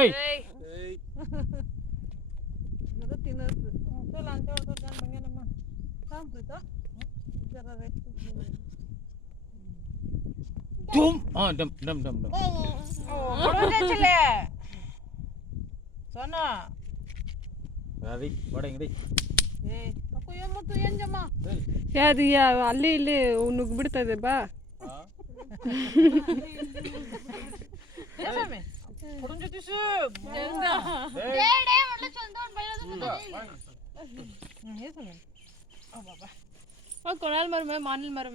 ಏಯ್ तुम हाँ डम डम डम डम सोना राधी बड़ेंगे रे ಅದು ಅಲ್ಲಿ ಇಲ್ಲಿ ನುಗ್ಬಿಡ್ತದೆ ಬಾ కొనాలి మరి మానలు మరి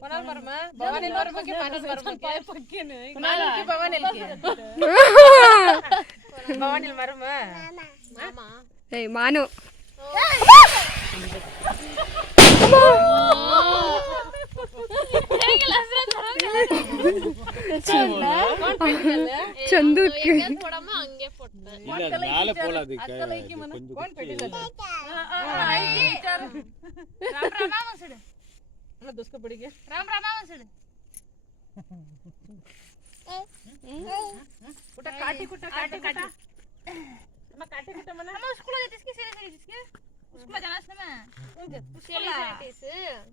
కొనాలి మరి భవానీ మరుమకి మానల్ మరుమకి పక్కనే మానల్కి భవానీకి భవానీ మరుమ మామా ఏయ్ మాను ಚಂದು ಹಂಗೆ ಫೋಟೋ ಇಲ್ಲ ನಾಳೆ ಫೋಲ್ ಅದು कौन पेटी राम राम मसड़ मैं दोस्त को पड़ी के राम राम मसड़ कुटा काटी मैं काटे कुटा मना हम स्कूल जाते इसके जिसके स्कूल जाना है मैं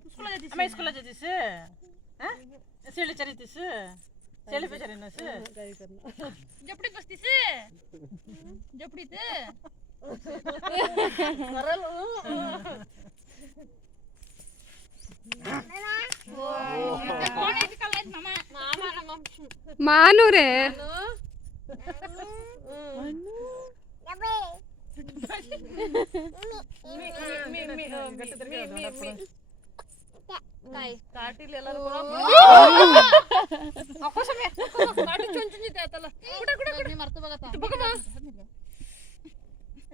स्कूल जाती मैं स्कूल जाती से हां सेले चलती से सेले पे चलना से जपड़ी बस्ती से जपड़ी ते सरल कौन है निकल मामा मामा ಮಾನು ರೇ काय काटिल ಎಲ್ಲರೂ ಅಪ್ಪ ಸಮಯ ಕಾಟಿ ಚುಂಚುಂಜಿತೆ ಆತಲ್ಲ ಕುಡ ಕುಡ ಕುಡ ಮರ್ತು ಬಗತಾ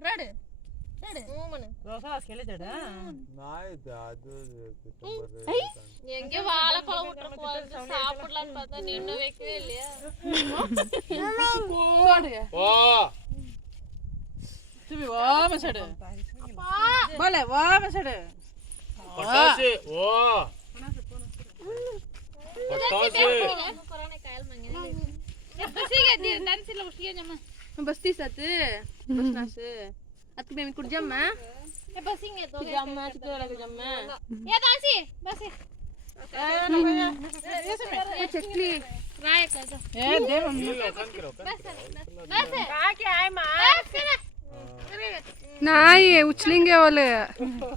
ರೆಡಿ ಮನೆ ರೋಸಾ ಕೇಳಿದಡ ನಾಯಿತ ಅದು எங்க வாழை கொலை விட்டுருக்கு சாப்பிடலான்னு பார்த்தா நின்னு வைக்கவே இல்லையா ಓ तुमी वा मसड बोले वा मसड पटासे ओ पटासे ಕೊರೋನಾ ಕಾಯಲ್ ಮಂಗೆ ಬಸ್ಸಿಗೆ ನನ್ಸಿಲ್ಲ ಉಷ್ಟಿಗೆ ಜಮ್ಮ ಬಸ್ತಿ ಸತ್ ಬಸ್ನಾಸ್ ಅದಕ್ಕೆ మేము ಕುಡ್ ಜಮ್ಮ ए बसिंगे तो ಜಮ್ಮ ಚಿಕ್ಕದೊಳಗೆ ಜಮ್ಮ ये दासी बस ये चटनी राय कर दो ए दे मम्मी बस का के आए मां नाही उचलेंगे वाले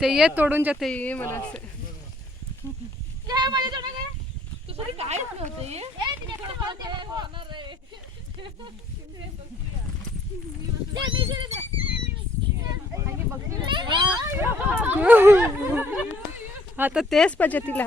ते ये तोडून जाते ये मनास ये वाले तो ना तू सॉरी काय होते ए तिने कडे बोलते आता तेच पाहिजे तिला